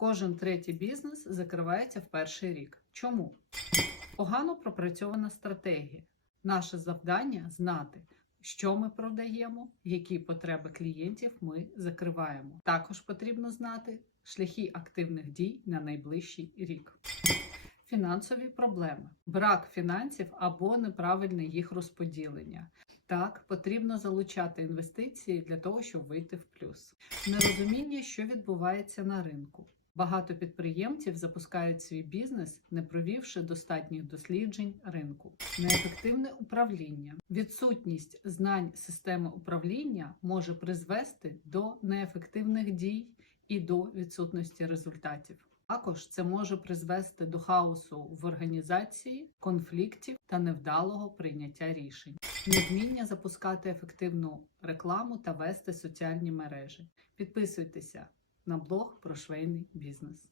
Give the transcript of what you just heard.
Кожен третій бізнес закривається в перший рік. Чому? Погано пропрацьована стратегія. Наше завдання знати, що ми продаємо, які потреби клієнтів ми закриваємо. Також потрібно знати шляхи активних дій на найближчий рік. Фінансові проблеми, брак фінансів або неправильне їх розподілення. Так, потрібно залучати інвестиції для того, щоб вийти в плюс. Нерозуміння, що відбувається на ринку. Багато підприємців запускають свій бізнес, не провівши достатніх досліджень ринку. Неефективне управління. Відсутність знань системи управління може призвести до неефективних дій і до відсутності результатів. Також це може призвести до хаосу в організації, конфліктів та невдалого прийняття рішень, невміння запускати ефективну рекламу та вести соціальні мережі. Підписуйтеся на блог про швейний бізнес.